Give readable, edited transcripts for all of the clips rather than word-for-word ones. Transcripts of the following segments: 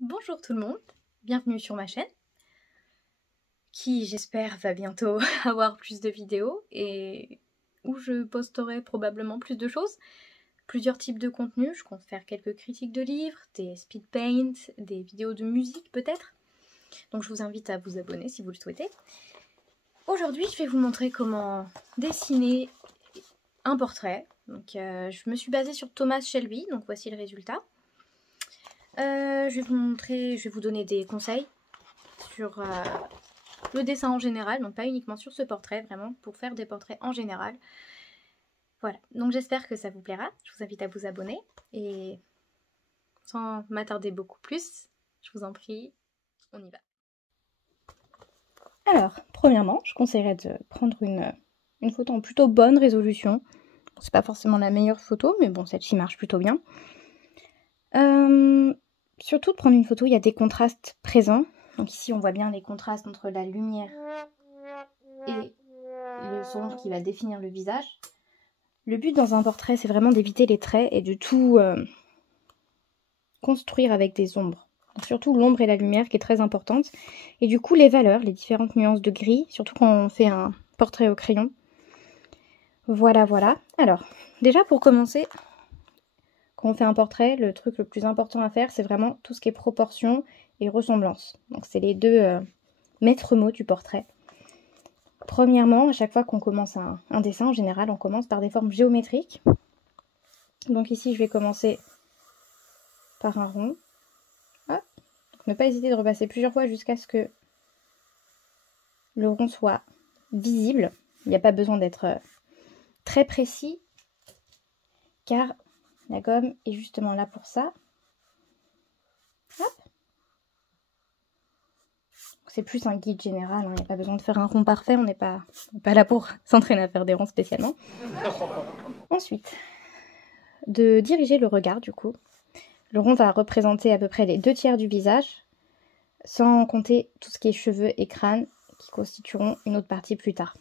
Bonjour tout le monde, bienvenue sur ma chaîne, qui j'espère va bientôt avoir plus de vidéos et où je posterai probablement plus de choses, plusieurs types de contenus. Je compte faire quelques critiques de livres, des speed paint, des vidéos de musique peut-être. Donc je vous invite à vous abonner si vous le souhaitez. Aujourd'hui je vais vous montrer comment dessiner un portrait. Donc je me suis basée sur Thomas Shelby, donc voici le résultat. Je vais vous donner des conseils sur le dessin en général, donc pas uniquement sur ce portrait, vraiment pour faire des portraits en général. Voilà, donc j'espère que ça vous plaira. Je vous invite à vous abonner et sans m'attarder beaucoup plus, je vous en prie, on y va. Alors, premièrement, je conseillerais de prendre une photo en plutôt bonne résolution. C'est pas forcément la meilleure photo, mais bon, celle-ci marche plutôt bien. Surtout de prendre une photo où il y a des contrastes présents. Donc ici, on voit bien les contrastes entre la lumière et le sombre qui va définir le visage. Le but dans un portrait, c'est vraiment d'éviter les traits et de tout construire avec des ombres. Donc, surtout l'ombre et la lumière qui est très importante. Et du coup, les valeurs, les différentes nuances de gris, surtout quand on fait un portrait au crayon. Voilà, voilà. Alors, déjà pour commencer, quand on fait un portrait, le truc le plus important à faire, c'est vraiment tout ce qui est proportion et ressemblance. Donc c'est les deux maîtres mots du portrait. Premièrement, à chaque fois qu'on commence un dessin, en général, on commence par des formes géométriques. Donc ici, je vais commencer par un rond. Hop. Ne pas hésiter de repasser plusieurs fois jusqu'à ce que le rond soit visible. Il n'y a pas besoin d'être très précis, car la gomme est justement là pour ça. Hop. C'est plus un guide général, hein. Il n'y a pas besoin de faire un rond parfait, on n'est pas là pour s'entraîner à faire des ronds spécialement. Ensuite, de diriger le regard du coup. Le rond va représenter à peu près les 2/3 du visage, sans compter tout ce qui est cheveux et crâne, qui constitueront une autre partie plus tard.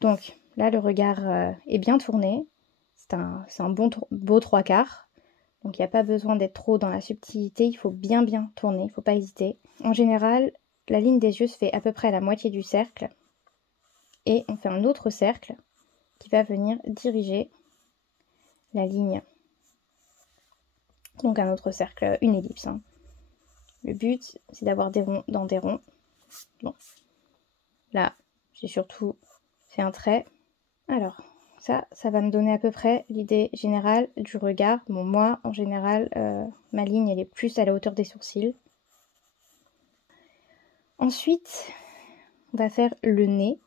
Donc là, le regard est bien tourné, c'est un beau 3/4. Donc il n'y a pas besoin d'être trop dans la subtilité, il faut bien tourner, il ne faut pas hésiter. En général, la ligne des yeux se fait à peu près à la moitié du cercle, et on fait un autre cercle qui va venir diriger la ligne. Donc un autre cercle, une ellipse, hein. Le but, c'est d'avoir des ronds dans des ronds. Bon, là, j'ai surtout fait un trait. Alors, ça va me donner à peu près l'idée générale du regard. Bon, moi, en général, ma ligne, elle est plus à la hauteur des sourcils. Ensuite, on va faire le nez.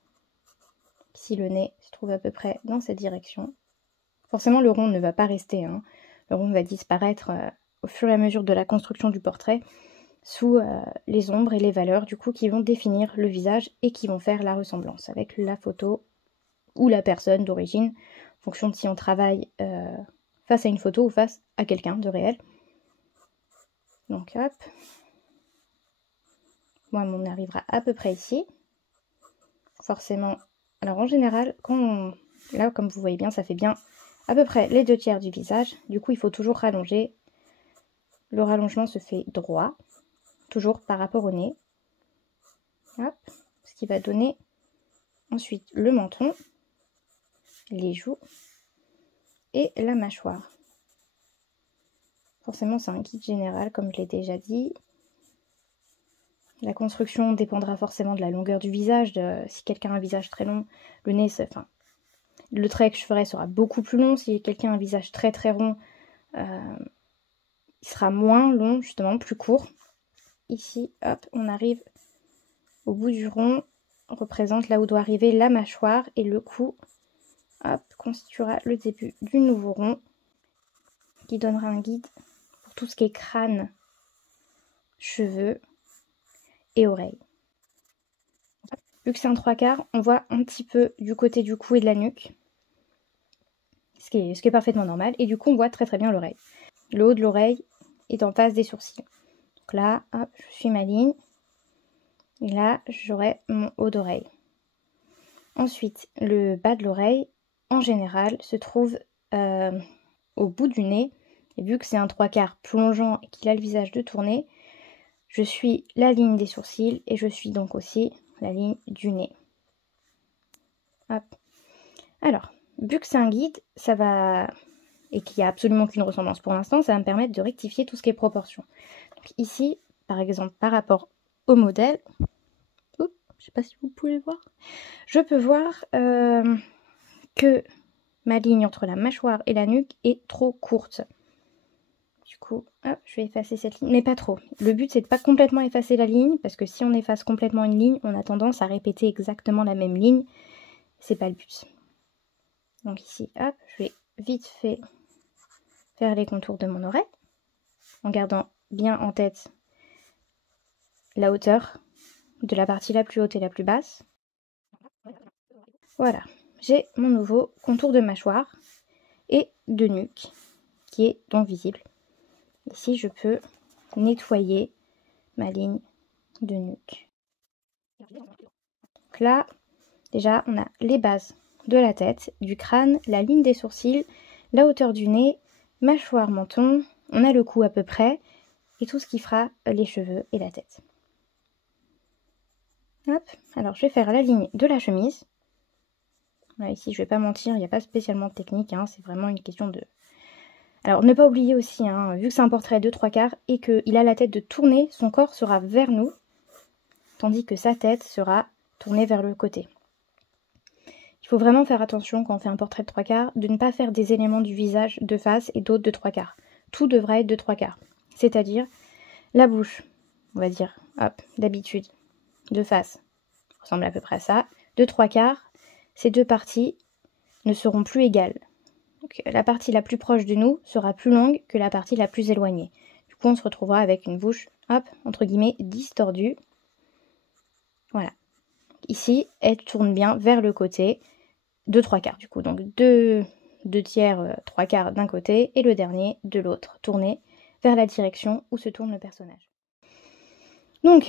Ici, le nez se trouve à peu près dans cette direction. Forcément, le rond ne va pas rester, hein. Le rond va disparaître au fur et à mesure de la construction du portrait, sous les ombres et les valeurs du coup qui vont définir le visage et qui vont faire la ressemblance avec la photo ou la personne d'origine, en fonction de si on travaille face à une photo ou face à quelqu'un de réel. Donc hop, moi on arrivera à peu près ici. Forcément, alors en général, là comme vous voyez bien, ça fait bien à peu près les 2/3 du visage. Du coup il faut toujours rallonger. Le rallongement se fait droit, toujours par rapport au nez. Hop, ce qui va donner ensuite le menton, les joues et la mâchoire. Forcément, c'est un guide général, comme je l'ai déjà dit. La construction dépendra forcément de la longueur du visage. Si quelqu'un a un visage très long, le nez, le trait que je ferai sera beaucoup plus long. Si quelqu'un a un visage très rond, il sera moins long, justement, plus court. Ici, hop, on arrive au bout du rond, représente là où doit arriver la mâchoire et le cou, hop, constituera le début du nouveau rond qui donnera un guide pour tout ce qui est crâne, cheveux et oreilles. Vu que c'est un 3/4, on voit un petit peu du côté du cou et de la nuque, ce qui est parfaitement normal, et du coup on voit très bien l'oreille. Le haut de l'oreille est en face des sourcils. Donc là, hop, je suis ma ligne, et là j'aurai mon haut d'oreille. Ensuite, le bas de l'oreille, en général, se trouve au bout du nez, et vu que c'est un 3/4 plongeant et qu'il a le visage de tourner, je suis la ligne des sourcils et je suis donc aussi la ligne du nez. Hop. Alors, vu que c'est un guide, ça va, et qu'il n'y a absolument aucune ressemblance pour l'instant, ça va me permettre de rectifier tout ce qui est proportion. Donc ici, par exemple, par rapport au modèle, oups, je ne sais pas si vous pouvez voir, je peux voir que ma ligne entre la mâchoire et la nuque est trop courte. Du coup, hop, je vais effacer cette ligne, mais pas trop. Le but, c'est de pas complètement effacer la ligne, parce que si on efface complètement une ligne, on a tendance à répéter exactement la même ligne. C'est pas le but. Donc ici, hop, je vais vite fait faire les contours de mon oreille, en gardant bien en tête la hauteur de la partie la plus haute et la plus basse. Voilà, j'ai mon nouveau contour de mâchoire et de nuque, qui est donc visible. Ici, je peux nettoyer ma ligne de nuque. Donc là, déjà, on a les bases de la tête, du crâne, la ligne des sourcils, la hauteur du nez, mâchoire, menton, on a le cou à peu près, et tout ce qui fera les cheveux et la tête. Hop, alors je vais faire la ligne de la chemise. Là, ici, je vais pas mentir, il n'y a pas spécialement de technique, hein, c'est vraiment une question de... Alors, ne pas oublier aussi, hein, vu que c'est un portrait de 3/4 et qu'il a la tête de tourner, son corps sera vers nous, tandis que sa tête sera tournée vers le côté. Il faut vraiment faire attention quand on fait un portrait de 3/4 de ne pas faire des éléments du visage de face et d'autres de 3/4. Tout devra être de 3/4. C'est-à-dire la bouche, on va dire, hop, d'habitude, de face, ressemble à peu près à ça. De 3/4, ces deux parties ne seront plus égales. Donc, la partie la plus proche de nous sera plus longue que la partie la plus éloignée. Du coup, on se retrouvera avec une bouche, hop, entre guillemets, distordue. Voilà. Ici, elle tourne bien vers le côté de 3/4 du coup. Donc, deux tiers, 3/4 d'un côté et le dernier de l'autre, tourné vers la direction où se tourne le personnage. Donc,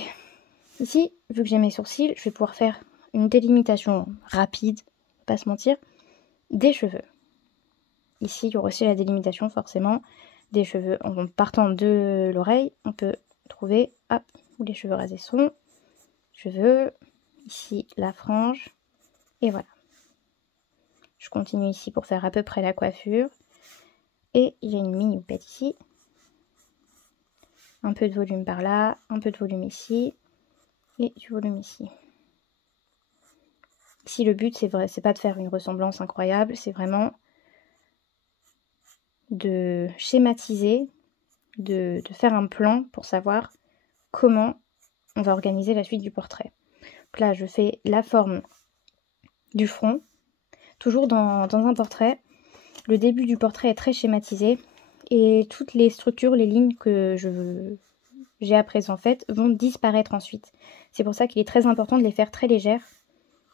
ici, vu que j'ai mes sourcils, je vais pouvoir faire une délimitation rapide, pas se mentir, des cheveux. Ici, il y aura aussi la délimitation forcément des cheveux. En partant de l'oreille, on peut trouver hop, où les cheveux rasés sont. Cheveux, ici la frange, et voilà. Je continue ici pour faire à peu près la coiffure. Et j'ai une mini houppette ici. Un peu de volume par là, un peu de volume ici, et du volume ici. Ici, le but, c'est pas de faire une ressemblance incroyable, c'est vraiment de schématiser, de faire un plan pour savoir comment on va organiser la suite du portrait. Donc là, je fais la forme du front. Toujours dans un portrait, le début du portrait est très schématisé et toutes les structures, les lignes que j'ai à présent faites vont disparaître ensuite. C'est pour ça qu'il est très important de les faire très légères,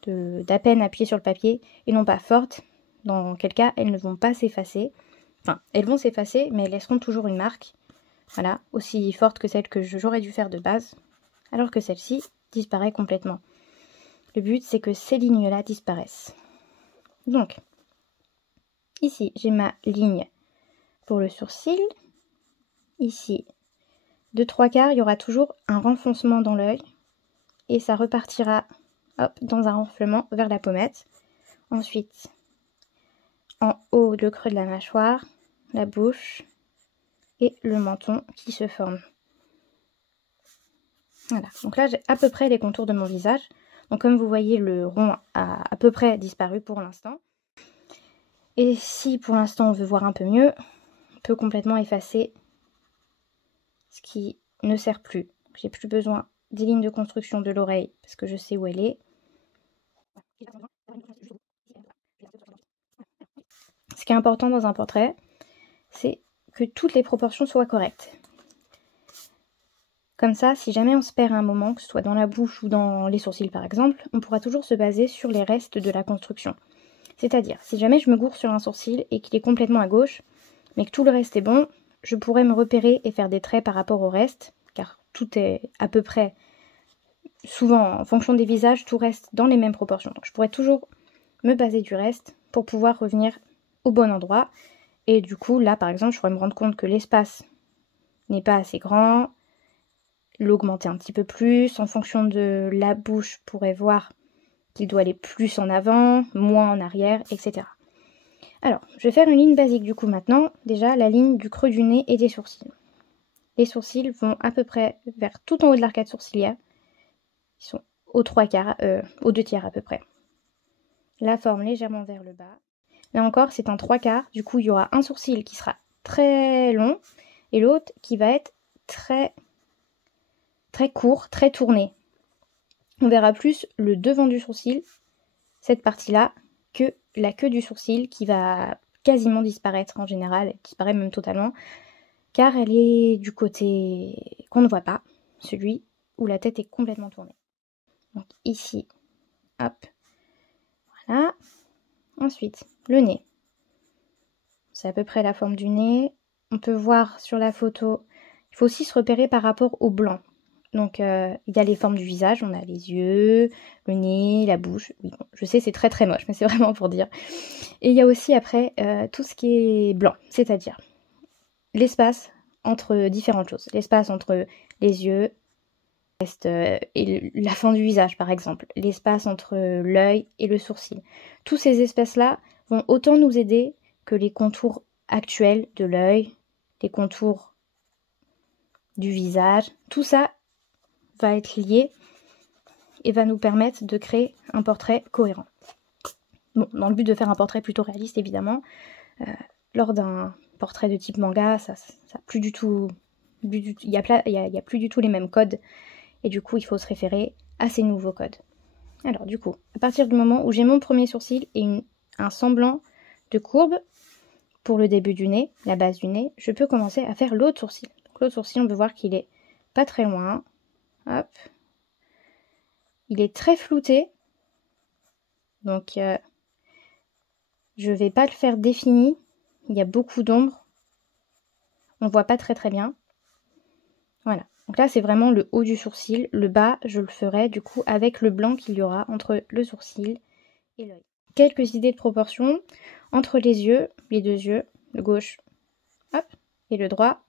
d'à peine appuyer sur le papier et non pas fortes, dans quel cas elles ne vont pas s'effacer. Enfin, elles vont s'effacer, mais elles laisseront toujours une marque, voilà, aussi forte que celle que j'aurais dû faire de base, alors que celle-ci disparaît complètement. Le but, c'est que ces lignes-là disparaissent. Donc, ici, j'ai ma ligne pour le sourcil. Ici, de 3/4, il y aura toujours un renfoncement dans l'œil. Et ça repartira, hop, dans un renflement vers la pommette. Ensuite, en haut, le creux de la mâchoire, la bouche et le menton qui se forment. Voilà, donc là, j'ai à peu près les contours de mon visage. Donc comme vous voyez, le rond a à peu près disparu pour l'instant. Et si pour l'instant on veut voir un peu mieux, on peut complètement effacer ce qui ne sert plus. J'ai plus besoin des lignes de construction de l'oreille parce que je sais où elle est. Ce qui est important dans un portrait, c'est que toutes les proportions soient correctes. Comme ça, si jamais on se perd à un moment, que ce soit dans la bouche ou dans les sourcils par exemple, on pourra toujours se baser sur les restes de la construction. C'est-à-dire, si jamais je me gourre sur un sourcil et qu'il est complètement à gauche, mais que tout le reste est bon, je pourrais me repérer et faire des traits par rapport au reste, car tout est à peu près, souvent en fonction des visages, tout reste dans les mêmes proportions. Donc je pourrais toujours me baser du reste pour pouvoir revenir au bon endroit. Et du coup, là par exemple, je pourrais me rendre compte que l'espace n'est pas assez grand, l'augmenter un petit peu plus. En fonction de la bouche, je pourrais voir qu'il doit aller plus en avant, moins en arrière, etc. Alors, je vais faire une ligne basique du coup maintenant. Déjà, la ligne du creux du nez et des sourcils. Les sourcils vont à peu près vers tout en haut de l'arcade sourcilière. Ils sont aux 3/4, aux 2/3 à peu près. La forme légèrement vers le bas. Là encore, c'est un 3/4. Du coup, il y aura un sourcil qui sera très long et l'autre qui va être très court, très tourné. On verra plus le devant du sourcil, cette partie-là, que la queue du sourcil qui va quasiment disparaître en général, elle disparaît même totalement, car elle est du côté qu'on ne voit pas, celui où la tête est complètement tournée. Donc ici, hop, voilà. Ensuite, le nez. C'est à peu près la forme du nez. On peut voir sur la photo, il faut aussi se repérer par rapport au blanc. Donc il y a les formes du visage, on a les yeux, le nez, la bouche. Oui, bon, je sais, c'est très très moche, mais c'est vraiment pour dire. Et il y a aussi après tout ce qui est blanc, c'est-à-dire l'espace entre différentes choses. L'espace entre les yeux et la fin du visage, par exemple. L'espace entre l'œil et le sourcil. Tous ces espaces-là vont autant nous aider que les contours actuels de l'œil, les contours du visage. Tout ça va être lié et va nous permettre de créer un portrait cohérent. Bon, dans le but de faire un portrait plutôt réaliste, évidemment. Lors d'un portrait de type manga, ça plus du tout, il y a plus du tout les mêmes codes. Et du coup, il faut se référer à ces nouveaux codes. Alors du coup, à partir du moment où j'ai mon premier sourcil et un semblant de courbe pour le début du nez, la base du nez, je peux commencer à faire l'autre sourcil. Donc l'autre sourcil, on peut voir qu'il est pas très loin. Hop. Il est très flouté. Donc je vais pas le faire défini. Il y a beaucoup d'ombre. On voit pas très très bien. Voilà. Donc là, c'est vraiment le haut du sourcil. Le bas, je le ferai du coup avec le blanc qu'il y aura entre le sourcil et l'œil. Quelques idées de proportion entre les yeux, les deux yeux, le gauche, hop, et le droit.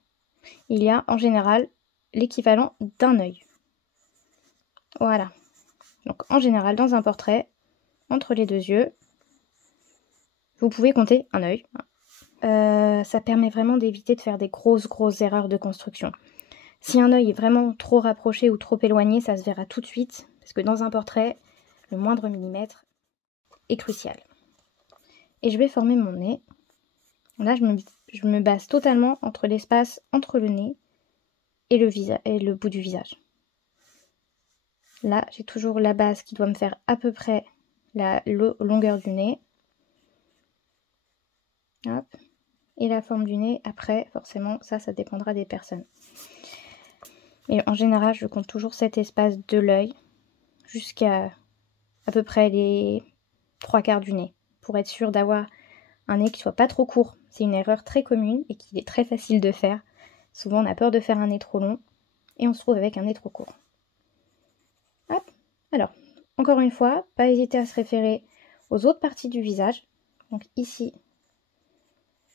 Il y a en général l'équivalent d'un œil. Voilà. Donc en général, dans un portrait, entre les deux yeux, vous pouvez compter un œil. Ça permet vraiment d'éviter de faire des grosses erreurs de construction. Si un œil est vraiment trop rapproché ou trop éloigné, ça se verra tout de suite, parce que dans un portrait, le moindre millimètre est crucial. Et je vais former mon nez. Là, je me base totalement entre l'espace entre le nez et le bout du visage. Là, j'ai toujours la base qui doit me faire à peu près la longueur du nez. Hop. Et la forme du nez, après, forcément, ça dépendra des personnes. Mais en général, je compte toujours cet espace de l'œil jusqu'à peu près les 3/4 du nez, pour être sûr d'avoir un nez qui soit pas trop court. C'est une erreur très commune et qui est très facile de faire. Souvent, on a peur de faire un nez trop long et on se trouve avec un nez trop court. Hop. Alors, encore une fois, pas hésiter à se référer aux autres parties du visage. Donc ici,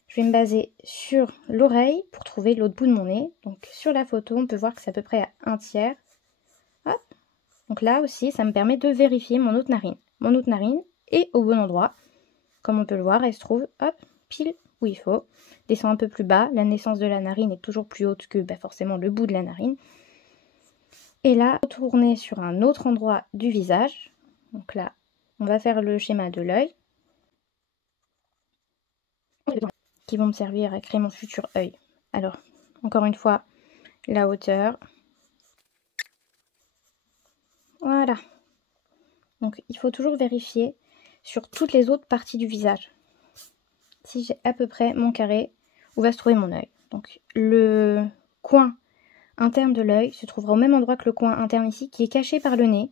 je vais me baser sur l'oreille pour trouver l'autre bout de mon nez. Donc sur la photo, on peut voir que c'est à peu près à 1/3. Hop. Donc là aussi, ça me permet de vérifier mon autre narine. Mon autre narine est au bon endroit. Comme on peut le voir, elle se trouve, hop, pile où il faut. Descend un peu plus bas. La naissance de la narine est toujours plus haute que forcément le bout de la narine. Et là, retourner sur un autre endroit du visage. Donc là, on va faire le schéma de l'œil, qui vont me servir à créer mon futur œil. Alors, encore une fois, la hauteur. Voilà. Donc, il faut toujours vérifier sur toutes les autres parties du visage si j'ai à peu près mon carré où va se trouver mon œil. Donc, le coin interne de l'œil se trouvera au même endroit que le coin interne ici, qui est caché par le nez.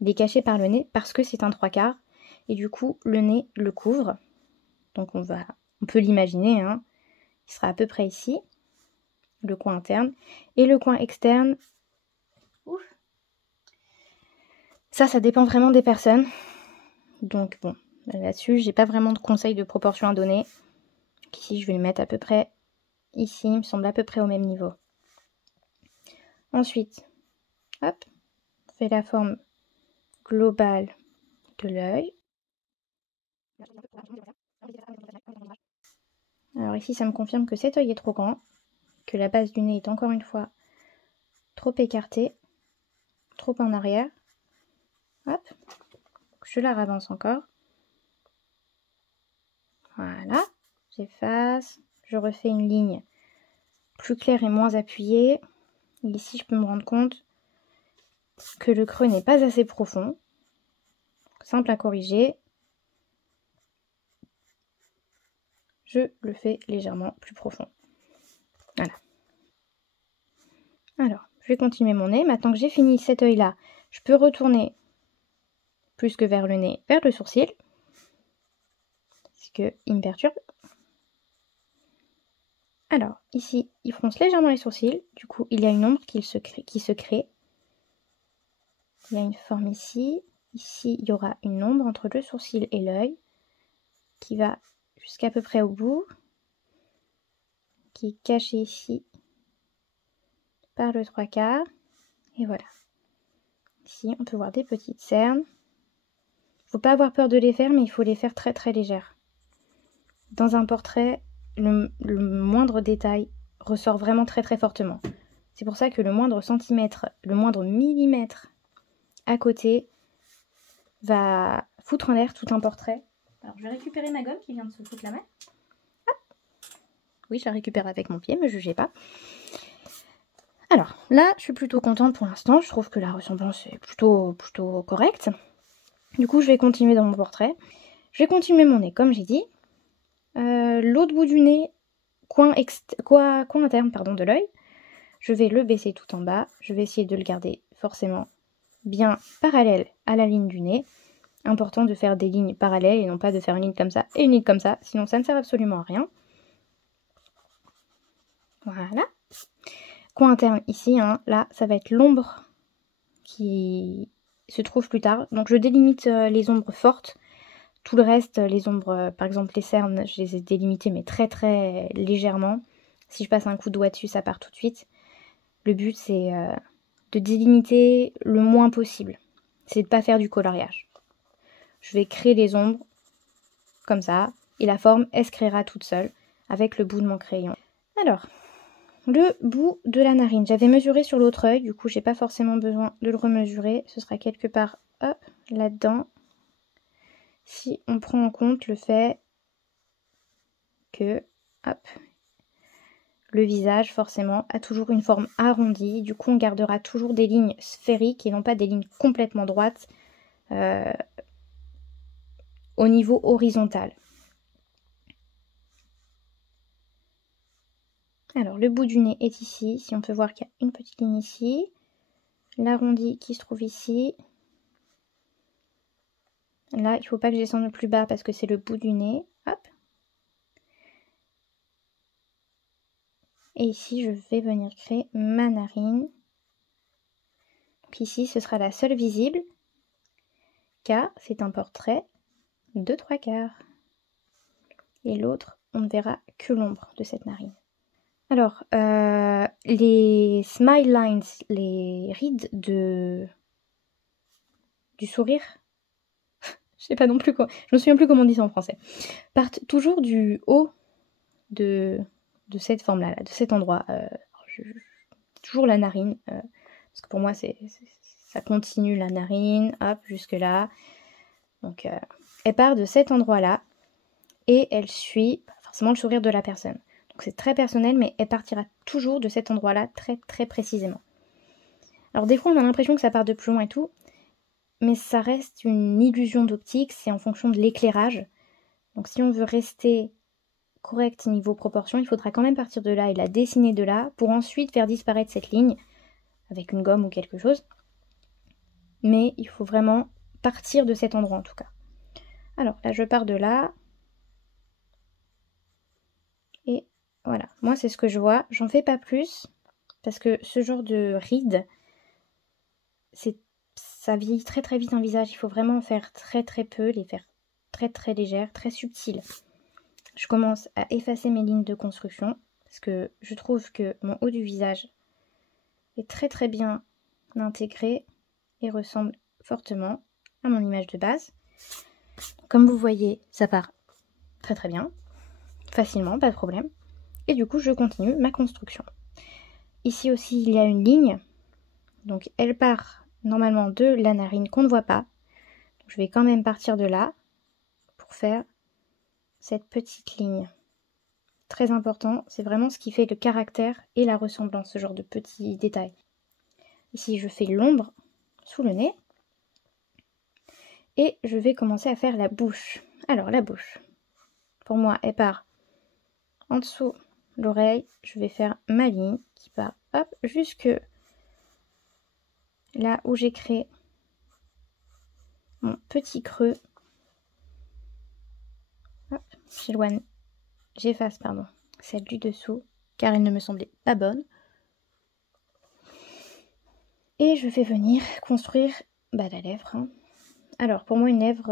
Il est caché par le nez parce que c'est un 3/4. Et du coup, le nez le couvre. Donc, on peut l'imaginer, hein. Il sera à peu près ici, le coin interne. Et le coin externe, ouf, ça dépend vraiment des personnes. Donc bon, là-dessus, j'ai pas vraiment de conseils de proportion à donner. Donc ici, je vais le mettre à peu près ici, il me semble à peu près au même niveau. Ensuite, Hop, on fait la forme globale de l'œil. Alors ici, ça me confirme que cet œil est trop grand, que la base du nez est encore une fois trop écartée, trop en arrière. Hop, je la ravance encore. Voilà, j'efface, je refais une ligne plus claire et moins appuyée. Et ici, je peux me rendre compte que le creux n'est pas assez profond. Simple à corriger. Je le fais légèrement plus profond. Voilà. Alors, je vais continuer mon nez. Maintenant que j'ai fini cet œil-là, je peux retourner plus que vers le nez, vers le sourcil. Parce qu'il me perturbe. Alors, ici, il fronce légèrement les sourcils. Du coup, il y a une ombre qui se crée. Il y a une forme ici. Ici, il y aura une ombre entre le sourcil et l'œil qui va jusqu'à peu près au bout, qui est cachée ici par le 3/4. Et voilà. Ici, on peut voir des petites cernes. Il ne faut pas avoir peur de les faire, mais il faut les faire très très légères. Dans un portrait, le moindre détail ressort vraiment très très fortement. C'est pour ça que le moindre centimètre, le moindre millimètre à côté va foutre en l'air tout un portrait. Alors je vais récupérer ma gomme qui vient de se foutre la main. Ah oui, je la récupère avec mon pied, me jugez pas. Alors là, je suis plutôt contente pour l'instant. Je trouve que la ressemblance est plutôt correcte. Du coup, je vais continuer dans mon portrait. Je vais continuer mon nez, comme j'ai dit. L'autre bout du nez, coin interne de l'œil, je vais le baisser tout en bas. Je vais essayer de le garder forcément bien parallèle à la ligne du nez. Important de faire des lignes parallèles et non pas de faire une ligne comme ça et une ligne comme ça, sinon ça ne sert absolument à rien. Voilà. Coin interne ici, hein, là, ça va être l'ombre qui se trouve plus tard. Donc je délimite les ombres fortes. Tout le reste, les ombres, par exemple les cernes, je les ai délimitées mais très très légèrement. Si je passe un coup de doigt dessus, ça part tout de suite. Le but c'est de délimiter le moins possible. C'est de ne pas faire du coloriage. Je vais créer les ombres comme ça et la forme, elle se créera toute seule avec le bout de mon crayon. Alors, le bout de la narine, j'avais mesuré sur l'autre œil, du coup j'ai pas forcément besoin de le remesurer. Ce sera quelque part, hop, là-dedans. Si on prend en compte le fait que, hop, le visage forcément a toujours une forme arrondie, du coup on gardera toujours des lignes sphériques et non pas des lignes complètement droites au niveau horizontal. Alors le bout du nez est ici, si on peut voir qu'il y a une petite ligne ici, l'arrondi qui se trouve ici. Là, il ne faut pas que je descende plus bas parce que c'est le bout du nez. Hop. Et ici, je vais venir créer ma narine. Donc ici, ce sera la seule visible, car c'est un portrait de 3/4. Et l'autre, on ne verra que l'ombre de cette narine. Alors, les smile lines, les rides du sourire, je sais pas non plus quoi, je me souviens plus comment on dit ça en français, partent toujours du haut de cette forme-là, de cet endroit. Toujours la narine, parce que pour moi, ça continue la narine, hop, jusque là. Donc, elle part de cet endroit-là et elle suit forcément le sourire de la personne. Donc, c'est très personnel, mais elle partira toujours de cet endroit-là très, très précisément. Alors, des fois, on a l'impression que ça part de plus loin et tout, mais ça reste une illusion d'optique, c'est en fonction de l'éclairage. Donc, si on veut rester correct niveau proportion, il faudra quand même partir de là et la dessiner de là pour ensuite faire disparaître cette ligne avec une gomme ou quelque chose. Mais il faut vraiment partir de cet endroit en tout cas. Alors là je pars de là. Et voilà, moi c'est ce que je vois. J'en fais pas plus parce que ce genre de rides, ça vieillit très très vite un visage. Il faut vraiment en faire très très peu, les faire très très légères, très subtiles. Je commence à effacer mes lignes de construction parce que je trouve que mon haut du visage est très très bien intégré et ressemble fortement à mon image de base. Comme vous voyez, ça part très très bien, facilement, pas de problème. Et du coup, je continue ma construction. Ici aussi, il y a une ligne. Donc, elle part normalement de la narine qu'on ne voit pas. Donc, je vais quand même partir de là pour faire cette petite ligne. Très important, c'est vraiment ce qui fait le caractère et la ressemblance, ce genre de petits détails. Ici, je fais l'ombre sous le nez. Et je vais commencer à faire la bouche. Alors, la bouche, pour moi, elle part en dessous l'oreille. Je vais faire ma ligne qui part, hop, jusque là où j'ai créé mon petit creux. Hop, j'efface, pardon, celle du dessous, car elle ne me semblait pas bonne. Et je vais venir construire la lèvre. Alors, pour moi, une lèvre,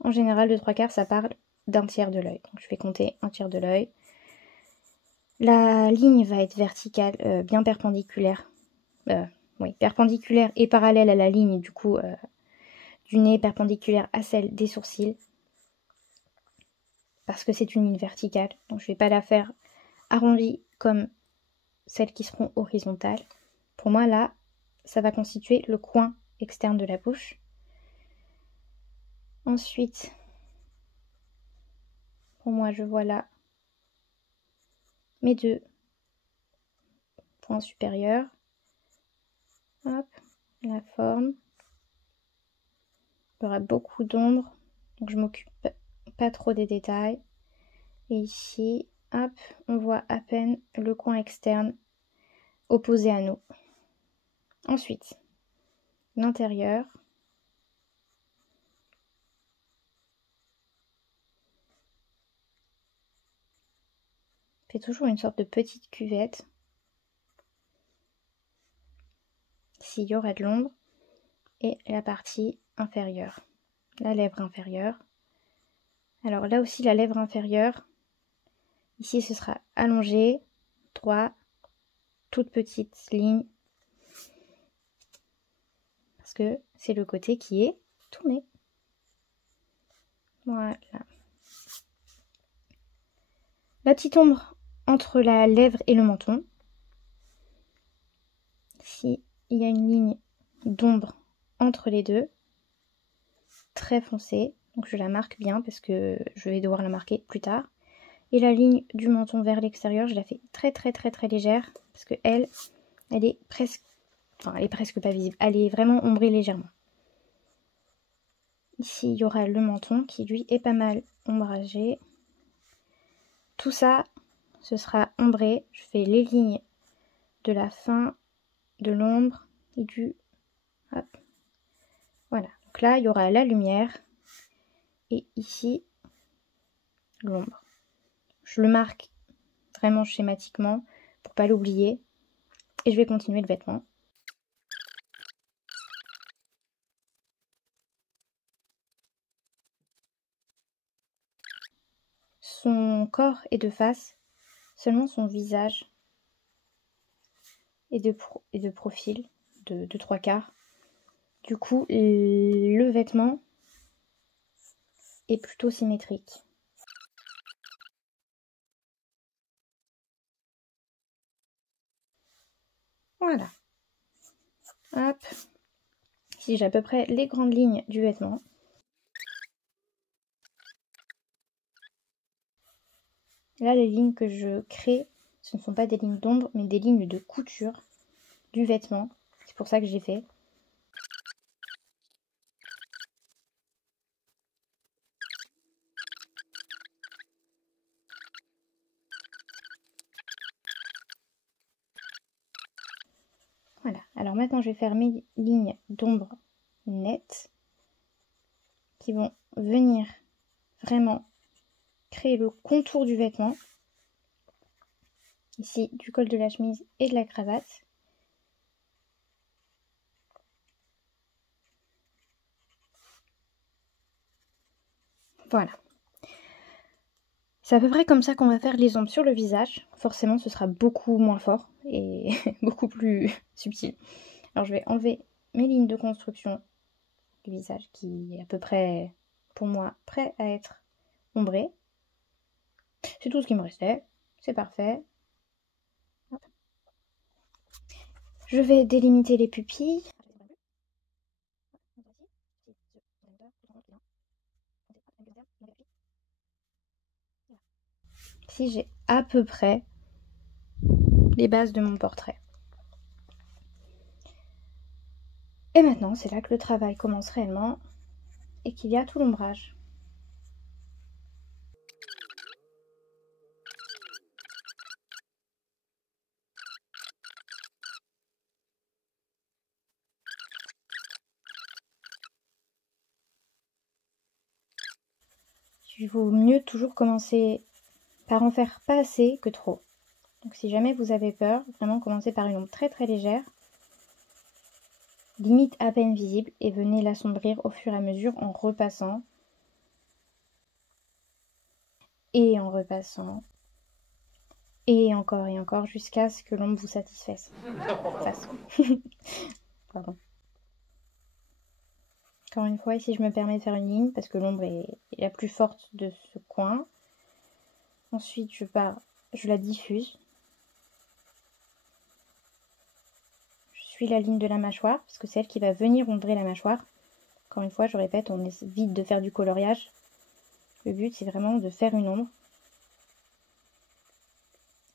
en général, de 3/4, ça part d'un tiers de l'œil. Donc, je vais compter un tiers de l'œil. La ligne va être verticale, bien perpendiculaire. Oui, perpendiculaire et parallèle à la ligne, du coup, du nez, perpendiculaire à celle des sourcils. Parce que c'est une ligne verticale. Donc, je ne vais pas la faire arrondie comme celles qui seront horizontales. Pour moi, là, ça va constituer le coin externe de la bouche. Ensuite, pour moi, je vois là mes deux points supérieurs. Hop, la forme. Il y aura beaucoup d'ombre, donc je m'occupe pas trop des détails. Et ici, hop, on voit à peine le coin externe opposé à nous. Ensuite, l'intérieur. Fait toujours une sorte de petite cuvette. Ici, il y aura de l'ombre. Et la partie inférieure, la lèvre inférieure. Alors là aussi, la lèvre inférieure, ici, ce sera allongé, droit, toute petite ligne. Parce que c'est le côté qui est tourné. Voilà. La petite ombre entre la lèvre et le menton. Ici, il y a une ligne d'ombre entre les deux, très foncée. Donc je la marque bien parce que je vais devoir la marquer plus tard. Et la ligne du menton vers l'extérieur, je la fais très très très très légère parce que elle est presque, enfin elle est presque pas visible. Elle est vraiment ombrée légèrement. Ici, il y aura le menton qui lui est pas mal ombragé. Tout ça, ce sera ombré. Je fais les lignes de la fin de l'ombre et du... Hop. Voilà. Donc là, il y aura la lumière. Et ici, l'ombre. Je le marque vraiment schématiquement pour pas l'oublier. Et je vais continuer le vêtement. Son corps est de face, seulement son visage est de profil, de 3/4. Du coup, le vêtement est plutôt symétrique. Voilà. Hop. Ici, j'ai à peu près les grandes lignes du vêtement. Là, les lignes que je crée, ce ne sont pas des lignes d'ombre, mais des lignes de couture du vêtement. C'est pour ça que j'ai fait. Voilà. Alors maintenant, je vais faire mes lignes d'ombre nettes qui vont venir vraiment créer le contour du vêtement. Ici, du col de la chemise et de la cravate. Voilà. C'est à peu près comme ça qu'on va faire les ombres sur le visage. Forcément, ce sera beaucoup moins fort et beaucoup plus subtil. Alors je vais enlever mes lignes de construction du visage qui est à peu près, pour moi, prêt à être ombré. C'est tout ce qui me restait, c'est parfait. Je vais délimiter les pupilles. Si j'ai à peu près les bases de mon portrait. Et maintenant, c'est là que le travail commence réellement et qu'il y a tout l'ombrage. Il vaut mieux toujours commencer par en faire pas assez que trop. Donc si jamais vous avez peur, vraiment commencez par une ombre très très légère, limite à peine visible, et venez l'assombrir au fur et à mesure en repassant. Et en repassant. Et encore jusqu'à ce que l'ombre vous satisfasse. Pardon. Encore une fois, ici je me permets de faire une ligne parce que l'ombre est la plus forte de ce coin. Ensuite je la diffuse. Je suis la ligne de la mâchoire parce que c'est elle qui va venir ombrer la mâchoire. Encore une fois, je répète, on évite de faire du coloriage. Le but c'est vraiment de faire une ombre.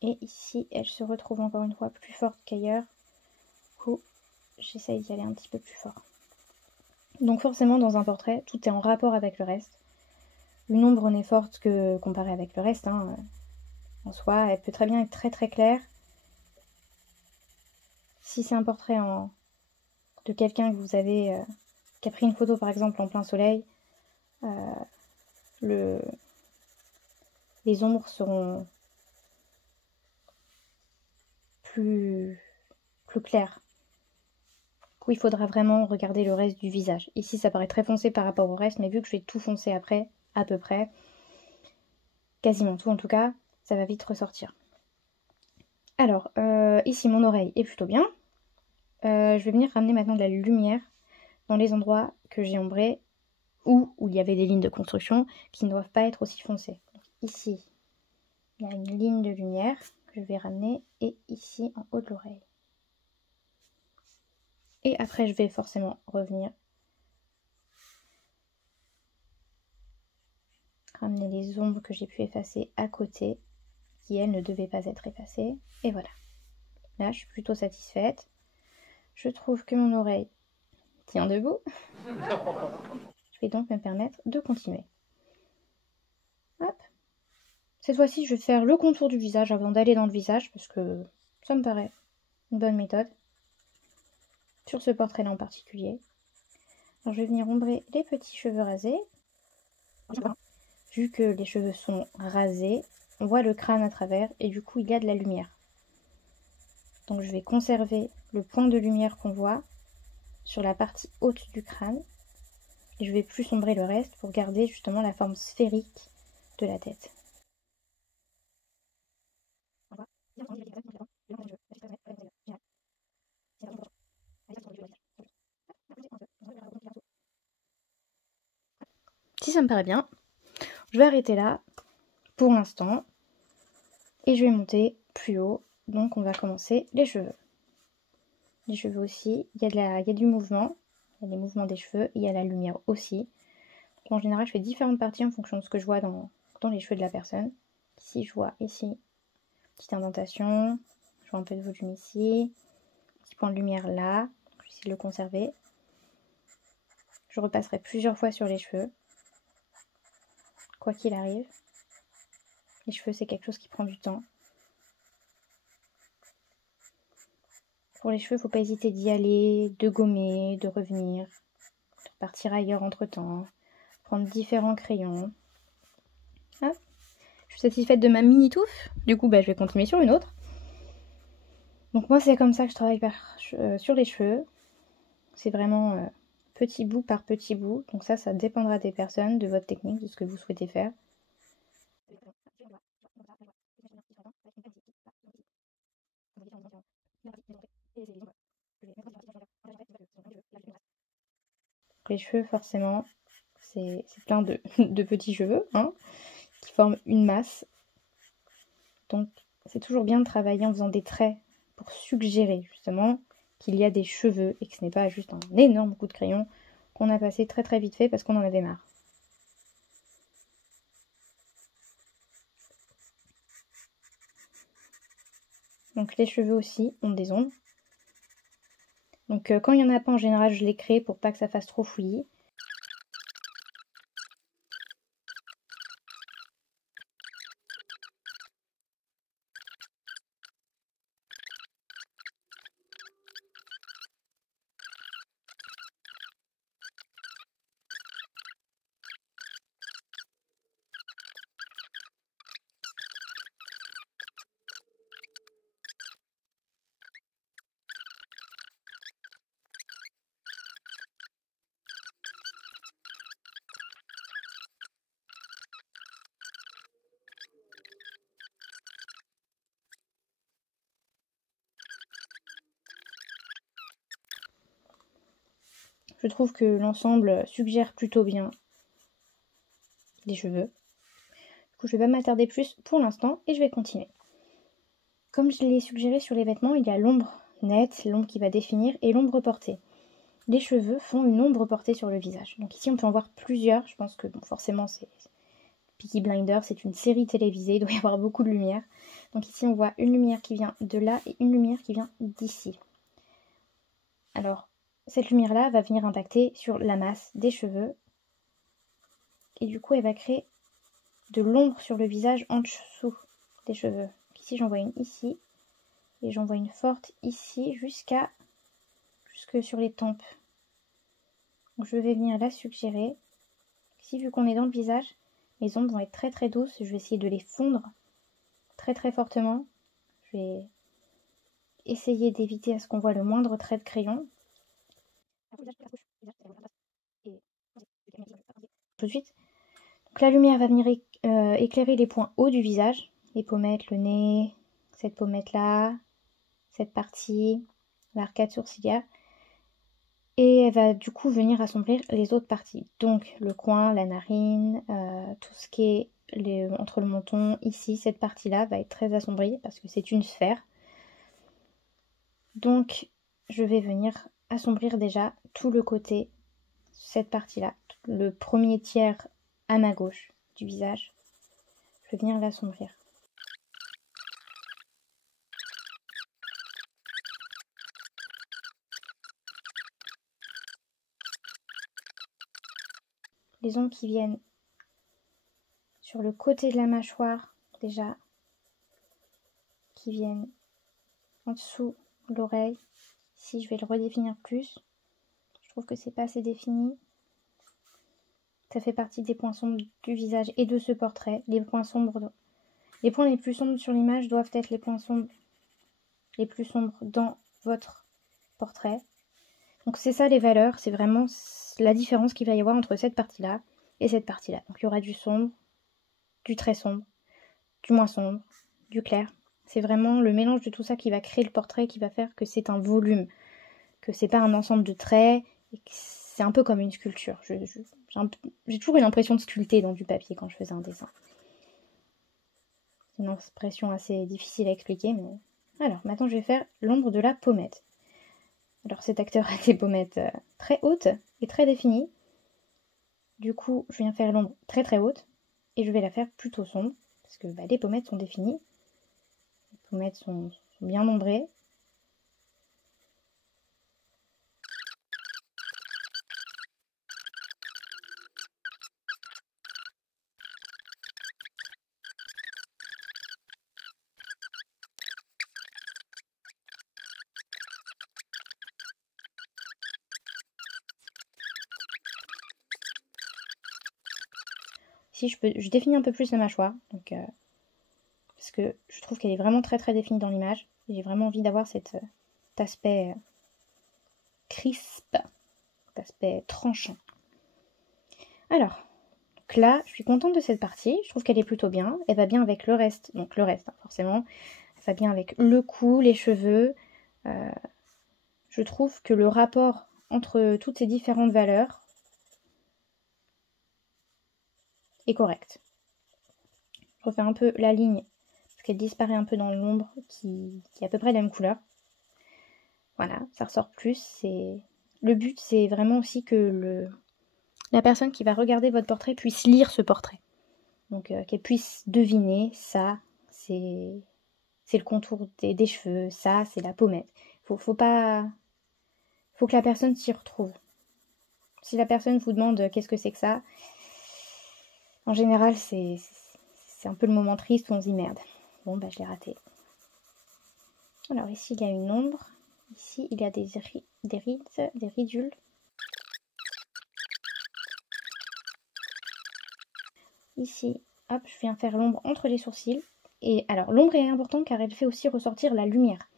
Et ici, elle se retrouve encore une fois plus forte qu'ailleurs. Du coup, j'essaye d'y aller un petit peu plus fort. Donc forcément, dans un portrait, tout est en rapport avec le reste. Une ombre n'est forte que comparée avec le reste. Hein. En soi, elle peut très bien être très très claire. Si c'est un portrait de quelqu'un que vous avez, qui a pris une photo par exemple en plein soleil, les ombres seront plus claires. Du coup, il faudra vraiment regarder le reste du visage. Ici, ça paraît très foncé par rapport au reste, mais vu que je vais tout foncer après, à peu près, quasiment tout en tout cas, ça va vite ressortir. Alors, ici, mon oreille est plutôt bien. Je vais venir ramener maintenant de la lumière dans les endroits que j'ai ombrés ou où il y avait des lignes de construction qui ne doivent pas être aussi foncées. Donc, ici, il y a une ligne de lumière que je vais ramener et ici en haut de l'oreille. Et après, je vais forcément revenir ramener les ombres que j'ai pu effacer à côté, qui elles ne devaient pas être effacées. Et voilà. Là, je suis plutôt satisfaite. Je trouve que mon oreille tient debout. Je vais donc me permettre de continuer. Hop. Cette fois-ci, je vais faire le contour du visage avant d'aller dans le visage, parce que ça me paraît une bonne méthode. Sur ce portrait-là en particulier. Alors, je vais venir ombrer les petits cheveux rasés. Vu que les cheveux sont rasés, on voit le crâne à travers et du coup il y a de la lumière. Donc je vais conserver le point de lumière qu'on voit sur la partie haute du crâne et je vais plus sombrer le reste pour garder justement la forme sphérique de la tête. Si ça me paraît bien, je vais arrêter là pour l'instant et je vais monter plus haut. Donc on va commencer les cheveux. Les cheveux aussi, il y a du mouvement, il y a des mouvements des cheveux, il y a la lumière aussi. Donc, en général, je fais différentes parties en fonction de ce que je vois dans les cheveux de la personne. Ici, je vois ici, petite indentation, je vois un peu de volume ici, petit point de lumière là, je vais essayer de le conserver. Je repasserai plusieurs fois sur les cheveux, quoi qu'il arrive. Les cheveux, c'est quelque chose qui prend du temps. Pour les cheveux, il ne faut pas hésiter d'y aller, de gommer, de revenir, de repartir ailleurs entre temps, prendre différents crayons. Hop. Je suis satisfaite de ma mini touffe, du coup je vais continuer sur une autre. Donc moi c'est comme ça que je travaille sur les cheveux. C'est vraiment petit bout par petit bout. Donc ça dépendra des personnes, de votre technique, de ce que vous souhaitez faire. Les cheveux, forcément, c'est plein de petits cheveux hein, qui forment une masse. Donc, c'est toujours bien de travailler en faisant des traits pour suggérer justement qu'il y a des cheveux et que ce n'est pas juste un énorme coup de crayon qu'on a passé très très vite fait parce qu'on en avait marre. Donc les cheveux aussi ont des ongles. Donc quand il n'y en a pas, en général, je les crée pour pas que ça fasse trop fouillis. Je trouve que l'ensemble suggère plutôt bien les cheveux. Du coup, je vais pas m'attarder plus pour l'instant et je vais continuer. Comme je l'ai suggéré sur les vêtements, il y a l'ombre nette, l'ombre qui va définir, et l'ombre portée. Les cheveux font une ombre portée sur le visage. Donc ici, on peut en voir plusieurs. Je pense que bon, forcément, c'est Peaky Blinders, c'est une série télévisée, il doit y avoir beaucoup de lumière. Donc ici, on voit une lumière qui vient de là et une lumière qui vient d'ici. Alors, cette lumière-là va venir impacter sur la masse des cheveux. Et du coup, elle va créer de l'ombre sur le visage en dessous des cheveux. Donc ici, j'en vois une ici. Et j'en vois une forte ici jusque sur les tempes. Donc je vais venir la suggérer. Ici, vu qu'on est dans le visage, les ombres vont être très très douces. Je vais essayer de les fondre très très fortement. Je vais essayer d'éviter à ce qu'on voit le moindre trait de crayon. Tout de suite. Donc la lumière va venir éclairer les points hauts du visage. Les pommettes, le nez, cette pommette là, cette partie, l'arcade sourcilière. Et elle va du coup venir assombrir les autres parties. Donc le coin, la narine, tout ce qui est entre le menton, ici, cette partie-là va être très assombrie parce que c'est une sphère. Donc je vais venir assombrir déjà tout le côté, cette partie-là, le premier tiers à ma gauche du visage. Je vais venir l'assombrir. Les ombres qui viennent sur le côté de la mâchoire, déjà, qui viennent en dessous de l'oreille. Ici, je vais le redéfinir plus. Je trouve que c'est pas assez défini. Ça fait partie des points sombres du visage et de ce portrait. Les points sombres, les points les plus sombres sur l'image doivent être les points sombres les plus sombres dans votre portrait. Donc c'est ça les valeurs, c'est vraiment la différence qu'il va y avoir entre cette partie-là et cette partie-là. Donc il y aura du sombre, du très sombre, du moins sombre, du clair. C'est vraiment le mélange de tout ça qui va créer le portrait, qui va faire que c'est un volume, que c'est pas un ensemble de traits, et que c'est un peu comme une sculpture. J'ai toujours eu l'impression de sculpter dans du papier quand je faisais un dessin. C'est une expression assez difficile à expliquer, mais... Alors, maintenant je vais faire l'ombre de la pommette. Alors cet acteur a des pommettes très hautes et très définies. Du coup, je viens faire l'ombre très très haute, et je vais la faire plutôt sombre, parce que les pommettes sont définies. Les pommettes sont bien ombrées. Ici, je définis un peu plus la mâchoire, donc, parce que je trouve qu'elle est vraiment très très définie dans l'image. J'ai vraiment envie d'avoir cet aspect crisp, cet aspect tranchant. Alors, donc là, je suis contente de cette partie. Je trouve qu'elle est plutôt bien. Elle va bien avec le reste. Donc le reste, forcément. Elle va bien avec le cou, les cheveux. Je trouve que le rapport entre toutes ces différentes valeurs est correct. Je refais un peu la ligne, parce qu'elle disparaît un peu dans l'ombre, qui est à peu près la même couleur. Voilà, ça ressort plus. Le but, c'est vraiment aussi que la personne qui va regarder votre portrait puisse lire ce portrait. Donc qu'elle puisse deviner, ça, c'est le contour des cheveux, ça, c'est la pommette. Faut que la personne s'y retrouve. Si la personne vous demande qu'est-ce que c'est que ça, en général, c'est un peu le moment triste où on se dit merde. Bon, bah je l'ai raté. Alors ici, il y a une ombre. Ici, il y a des rides, des ridules. Ici, hop, je viens faire l'ombre entre les sourcils. Et alors, l'ombre est importante car elle fait aussi ressortir la lumière.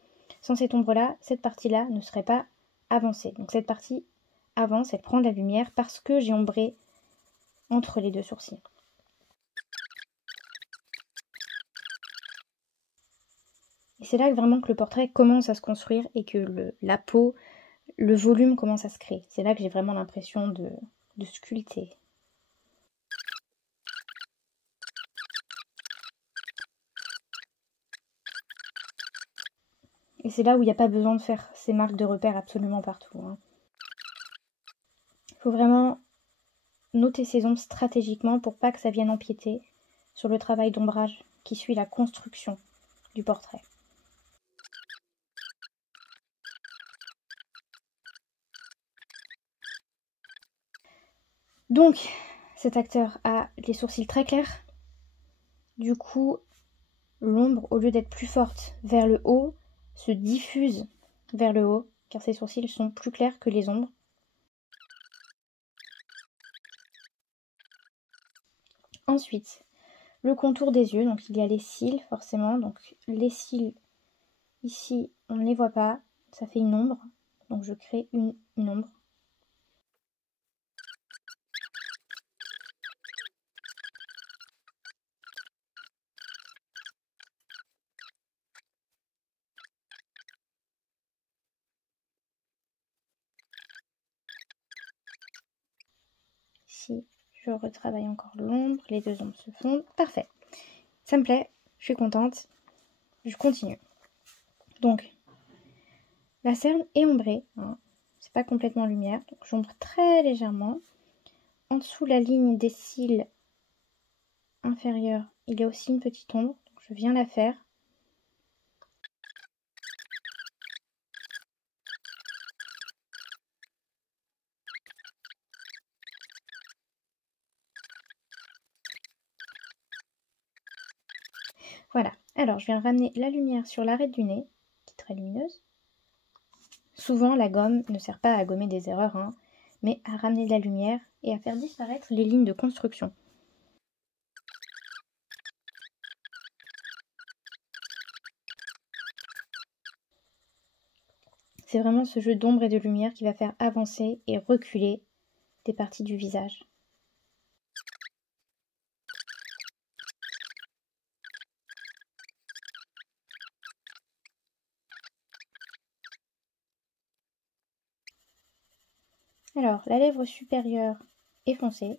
Sans cette ombre-là, cette partie-là ne serait pas avancée. Donc cette partie avance, elle prend de la lumière parce que j'ai ombré entre les deux sourcils. Et c'est là vraiment que le portrait commence à se construire et que la peau, le volume commence à se créer. C'est là que j'ai vraiment l'impression de sculpter. Et c'est là où il n'y a pas besoin de faire ces marques de repère absolument partout. Il faut vraiment noter ces ombres stratégiquement pour pas que ça vienne empiéter sur le travail d'ombrage qui suit la construction du portrait. Donc, cet acteur a les sourcils très clairs. Du coup, l'ombre, au lieu d'être plus forte vers le haut, se diffuse vers le haut, car ses sourcils sont plus clairs que les ombres. Ensuite, le contour des yeux, donc il y a les cils forcément, donc les cils ici on ne les voit pas, ça fait une ombre, donc je crée une ombre. Ici je retravaille encore l'ombre, les deux ombres se fondent, parfait, ça me plaît, je suis contente, je continue. Donc la cerne est ombrée, hein. C'est pas complètement lumière, donc j'ombre très légèrement. En dessous la ligne des cils inférieurs, il y a aussi une petite ombre, donc je viens la faire. Voilà, alors je viens ramener la lumière sur l'arête du nez, qui est très lumineuse. Souvent la gomme ne sert pas à gommer des erreurs, hein, mais à ramener de la lumière et à faire disparaître les lignes de construction. C'est vraiment ce jeu d'ombre et de lumière qui va faire avancer et reculer des parties du visage. Alors, la lèvre supérieure est foncée,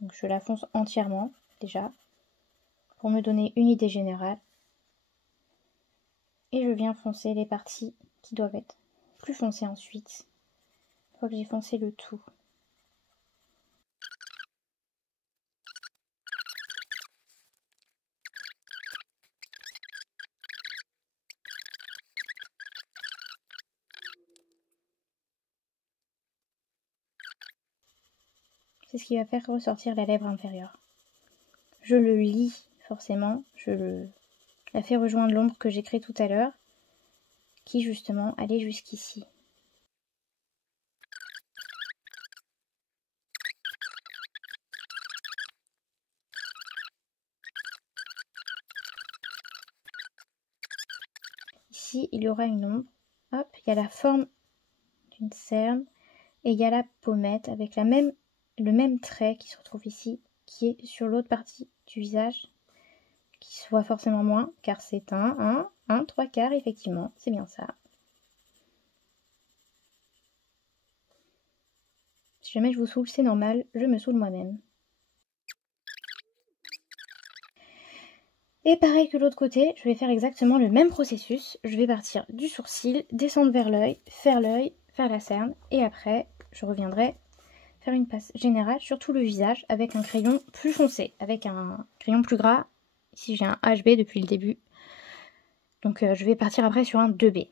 donc je la fonce entièrement déjà, pour me donner une idée générale. Et je viens foncer les parties qui doivent être plus foncées ensuite, une fois que j'ai foncé le tout. C'est ce qui va faire ressortir la lèvre inférieure. Je le lis forcément, la fais rejoindre l'ombre que j'ai créée tout à l'heure, qui justement allait jusqu'ici. Ici, il y aura une ombre. Hop, il y a la forme d'une cerne et il y a la pommette avec le même trait qui se retrouve ici, qui est sur l'autre partie du visage, qui se voit forcément moins, car c'est un 3/4, effectivement, c'est bien ça. Si jamais je vous saoule, c'est normal, je me saoule moi-même. Et pareil que l'autre côté, je vais faire exactement le même processus. Je vais partir du sourcil, descendre vers l'œil, faire la cerne. Et après, je reviendrai faire une passe générale sur tout le visage avec un crayon plus foncé, avec un crayon plus gras. Ici, j'ai un HB depuis le début. Donc, je vais partir après sur un 2B.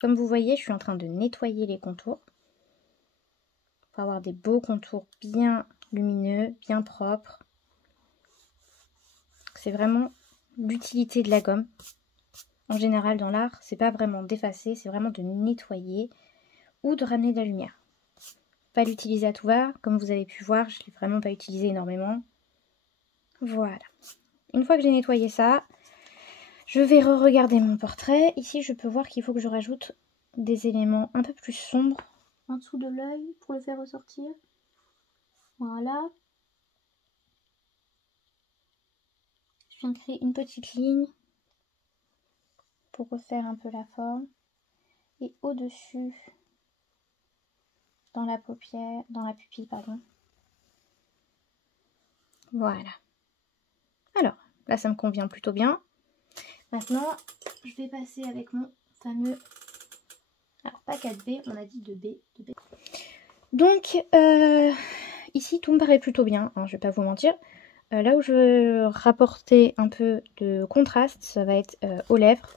Comme vous voyez, je suis en train de nettoyer les contours pour avoir des beaux contours bien lumineux, bien propres. C'est vraiment l'utilité de la gomme. En général, dans l'art, c'est pas vraiment d'effacer, c'est vraiment de nettoyer ou de ramener de la lumière. Pas l'utiliser à tout va, comme vous avez pu voir, je l'ai vraiment pas utilisé énormément. Voilà. Une fois que j'ai nettoyé ça, je vais re-regarder mon portrait. Ici, je peux voir qu'il faut que je rajoute des éléments un peu plus sombres en dessous de l'œil pour le faire ressortir. Voilà. Je viens de créer une petite ligne pour refaire un peu la forme. Et au-dessus, dans la paupière, dans la pupille, pardon. Voilà. Alors, là, ça me convient plutôt bien. Maintenant, je vais passer avec mon fameux... Alors, pas 4B, on a dit 2B. Donc, ici, tout me paraît plutôt bien, hein, je vais pas vous mentir. Là où je veux rapporter un peu de contraste, ça va être aux lèvres.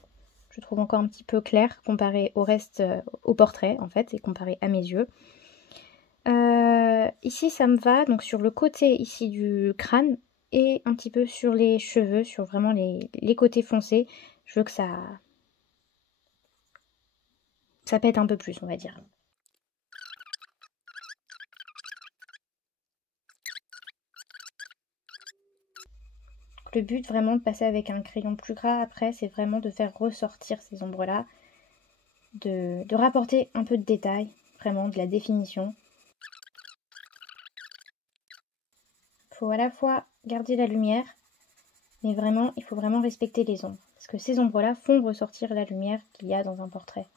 Je trouve encore un petit peu clair comparé au reste, au portrait, en fait, et comparé à mes yeux. Ici, ça me va, donc sur le côté ici du crâne, et un petit peu sur les cheveux, sur vraiment les côtés foncés. Je veux que ça pète un peu plus, on va dire. Le but vraiment de passer avec un crayon plus gras après, c'est vraiment de faire ressortir ces ombres-là, de rapporter un peu de détail, vraiment de la définition. Il faut à la fois garder la lumière, mais vraiment, il faut vraiment respecter les ombres. Parce que ces ombres-là font ressortir la lumière qu'il y a dans un portrait.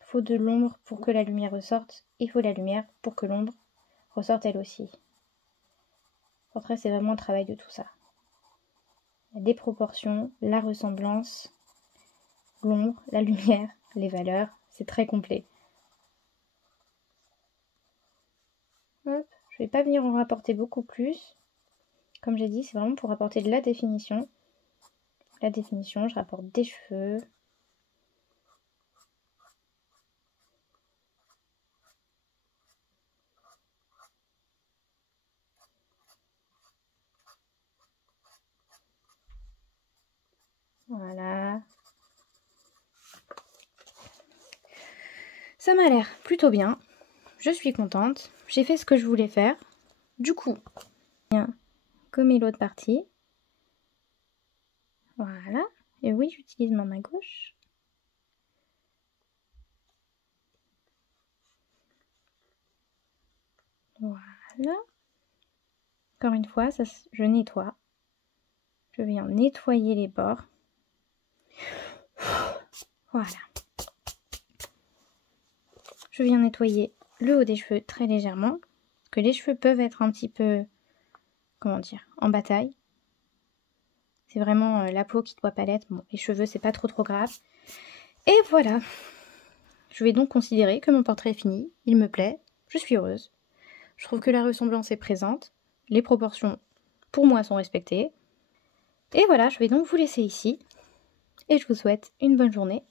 Il faut de l'ombre pour que la lumière ressorte, il faut la lumière pour que l'ombre ressorte elle aussi. Le portrait, c'est vraiment le travail de tout ça. Des proportions, la ressemblance, l'ombre, la lumière, les valeurs, c'est très complet. Hop, je vais pas venir en rapporter beaucoup plus. Comme j'ai dit, c'est vraiment pour apporter de la définition. La définition, je rapporte des cheveux. Voilà. Ça m'a l'air plutôt bien. Je suis contente. J'ai fait ce que je voulais faire. Du coup, bien comme l'autre partie. Voilà. Et oui, j'utilise ma main gauche. Voilà. Encore une fois, ça, je nettoie. Je viens nettoyer les bords. Voilà. Je viens nettoyer le haut des cheveux très légèrement. Parce que les cheveux peuvent être un petit peu, comment dire, en bataille. C'est vraiment la peau qui doit pas l'être. Bon, les cheveux, c'est pas trop grave. Et voilà. Je vais donc considérer que mon portrait est fini. Il me plaît. Je suis heureuse. Je trouve que la ressemblance est présente. Les proportions, pour moi, sont respectées. Et voilà, je vais donc vous laisser ici. Et je vous souhaite une bonne journée